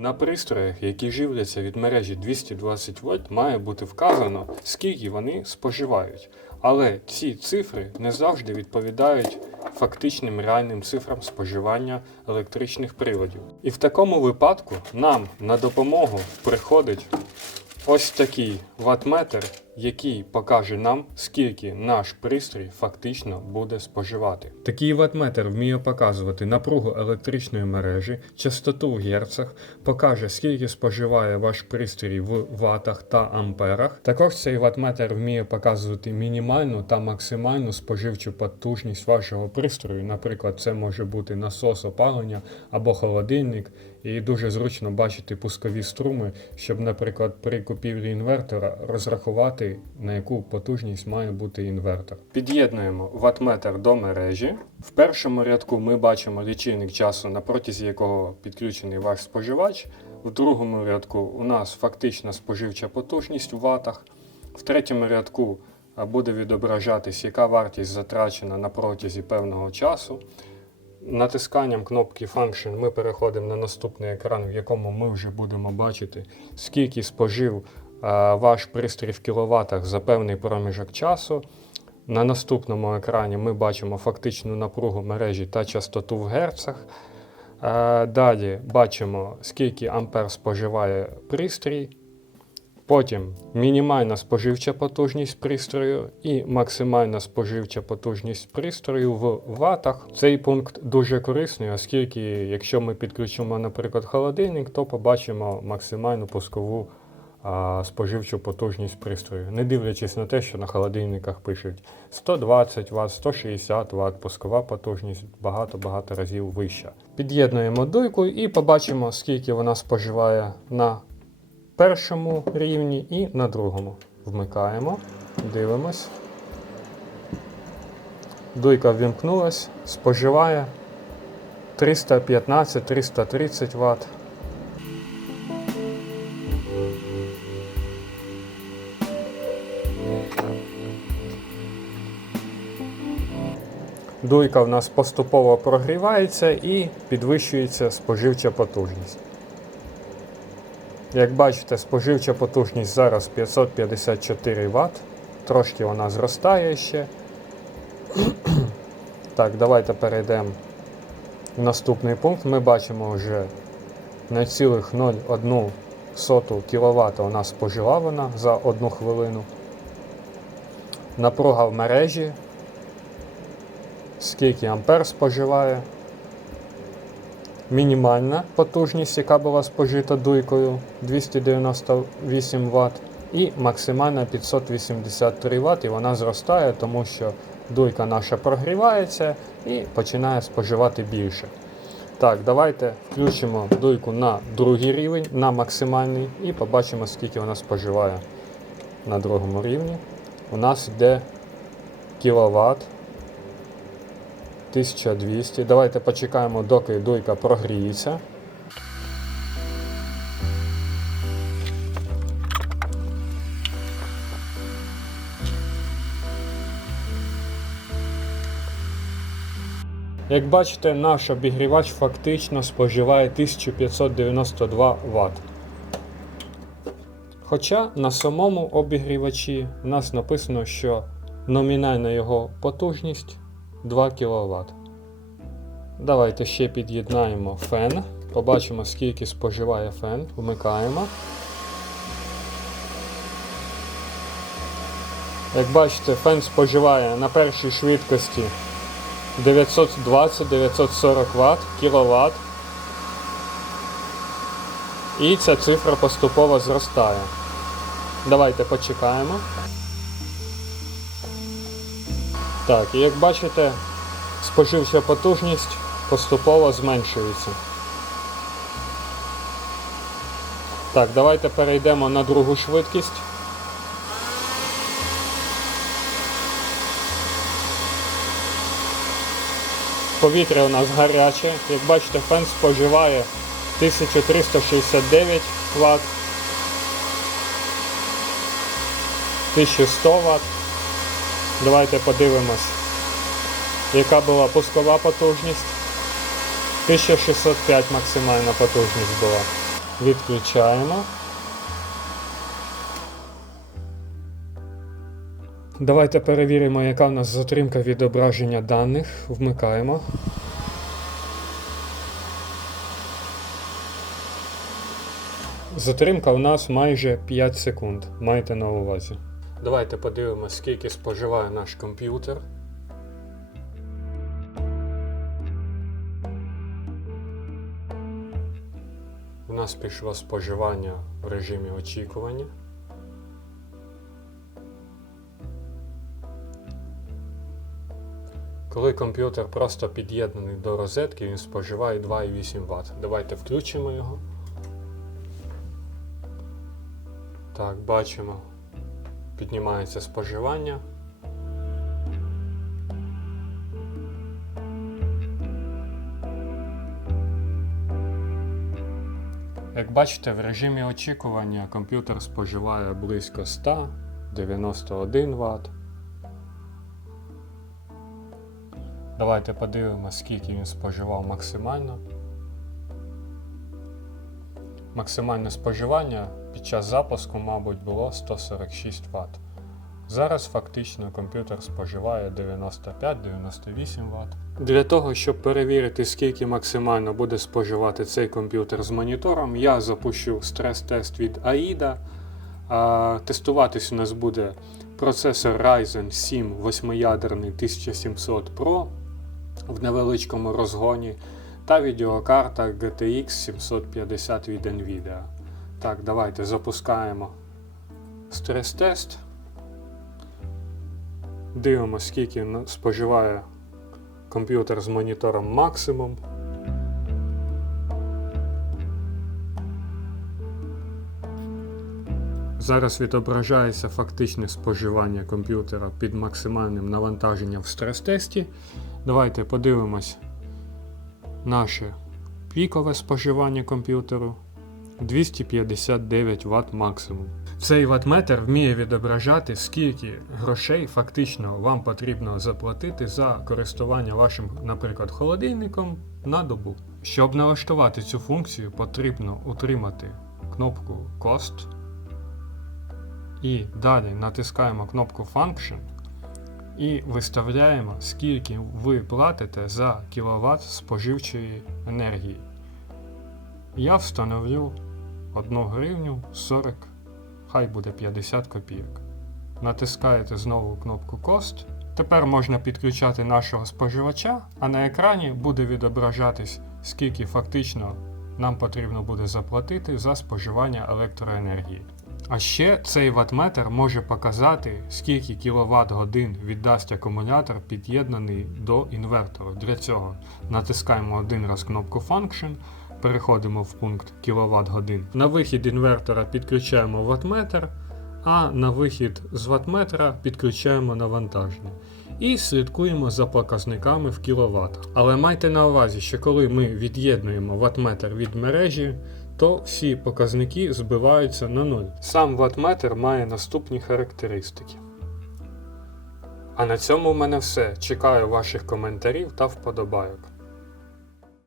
На пристроях, які живляться від мережі 220 вольт, має бути вказано, скільки вони споживають. Але ці цифри не завжди відповідають фактичним реальним цифрам споживання електричних приладів. І в такому випадку нам на допомогу приходить ось такий ватметр, який покаже нам, скільки наш пристрій фактично буде споживати. Такий ватметр вміє показувати напругу електричної мережі, частоту в герцах, покаже, скільки споживає ваш пристрій в ватах та амперах. Також цей ватметр вміє показувати мінімальну та максимальну споживчу потужність вашого пристрою. Наприклад, це може бути насос опалення або холодильник, і дуже зручно бачити пускові струми, щоб, наприклад, при купівлі інвертора розрахувати, на яку потужність має бути інвертор. Під'єднуємо ватметр до мережі. В першому рядку ми бачимо лічильник часу, на протязі якого підключений ваш споживач. В другому рядку у нас фактична споживча потужність в ватах. В третьому рядку буде відображатись, яка вартість затрачена на протязі певного часу. Натисканням кнопки Function ми переходимо на наступний екран, в якому ми вже будемо бачити, скільки спожив ваш пристрій в кіловатах за певний проміжок часу. На наступному екрані ми бачимо фактичну напругу мережі та частоту в герцах. Далі бачимо, скільки ампер споживає пристрій. Потім мінімальна споживча потужність пристрою і максимальна споживча потужність пристрою в ватах. Цей пункт дуже корисний, оскільки, якщо ми підключимо, наприклад, холодильник, то побачимо максимальну пускову споживчу потужність пристрою, не дивлячись на те, що на холодильниках пишуть 120 Вт, 160 Вт, пускова потужність багато-багато разів вища. Під'єднуємо дуйку і побачимо, скільки вона споживає на першому рівні і на другому. Вмикаємо, дивимось. Дуйка ввімкнулась, споживає 315-330 Вт. Дуйка в нас поступово прогрівається і підвищується споживча потужність. Як бачите, споживча потужність зараз 554 Вт. Tрошки вона зростає ще. Так, давайте перейдемо в наступний пункт. Ми бачимо вже на цілих 0,1 соту кВт вона спожила вона за одну хвилину. Напруга в мережі. Скільки ампер споживає. Мінімальна потужність, яка була спожита дуйкою 298 Вт, і максимальна 583 Вт, і вона зростає, тому що дуйка наша прогрівається і починає споживати більше. Так, давайте включимо дуйку на другий рівень, на максимальний, і побачимо, скільки вона споживає на другому рівні. У нас йде кіловат. 1200. Давайте почекаємо, доки дуйка прогріється. Як бачите, наш обігрівач фактично споживає 1592 Вт. Хоча на самому обігрівачі в нас написано, що номінальна його потужність 2 кВт. Давайте ще під'єднаємо фен. Побачимо, скільки споживає фен. Вмикаємо. Як бачите, фен споживає на першій швидкості 920-940 Вт, кВт. І ця цифра поступово зростає. Давайте почекаємо. Так, і як бачите, споживча потужність поступово зменшується. Так, давайте перейдемо на другу швидкість. Повітря у нас гаряче. Як бачите, фен споживає 1369 Вт, 1100 Вт. Давайте подивимось, яка була пускова потужність. 1605 максимальна потужність була. Відключаємо. Давайте перевіримо, яка в нас затримка відображення даних. Вмикаємо. Затримка у нас майже 5 секунд. Майте на увазі. Давайте подивимося, скільки споживає наш комп'ютер. У нас пішло споживання в режимі очікування. Коли комп'ютер просто під'єднаний до розетки, він споживає 2,8 Вт. Давайте включимо його. Так, бачимо, піднімається споживання. Як бачите, в режимі очікування комп'ютер споживає близько 100, 91 Вт. Давайте подивимося, скільки він споживав максимально. Максимальне споживання під час запуску, мабуть, було 146 Вт. Зараз фактично комп'ютер споживає 95-98 Вт. Для того, щоб перевірити, скільки максимально буде споживати цей комп'ютер з монітором, я запущу стрес-тест від AIDA. Тестуватись у нас буде процесор Ryzen 7 восьмиядерний 1700 Pro в невеличкому розгоні та відеокарта GTX 750 від Nvidia. Так, давайте запускаємо стрес-тест. Дивимося, скільки споживає комп'ютер з монітором максимум. Зараз відображається фактичне споживання комп'ютера під максимальним навантаженням в стрес-тесті. Давайте подивимось наше пікове споживання комп'ютеру 259 Вт максимум. Цей ваттметр вміє відображати, скільки грошей фактично вам потрібно заплатити за користування вашим, наприклад, холодильником на добу. Щоб налаштувати цю функцію, потрібно утримати кнопку Cost і далі натискаємо кнопку Function і виставляємо, скільки ви платите за кіловат споживчої енергії. Я встановлю 1 гривню 40, хай буде 50 копійок. Натискаєте знову кнопку Cost. Тепер можна підключати нашого споживача, а на екрані буде відображатись, скільки фактично нам потрібно буде заплатити за споживання електроенергії. А ще цей ваттметр може показати, скільки кіловат годин віддасть акумулятор під'єднаний до інвертору. Для цього натискаємо один раз кнопку Function, переходимо в пункт кіловат годин. На вихід інвертора підключаємо ваттметр, а на вихід з ваттметра підключаємо навантаження. І слідкуємо за показниками в кіловатах. Але майте на увазі, що коли ми від'єднуємо ваттметр від мережі, то всі показники збиваються на нуль. Сам ватметр має наступні характеристики. А на цьому в мене все. Чекаю ваших коментарів та вподобайок.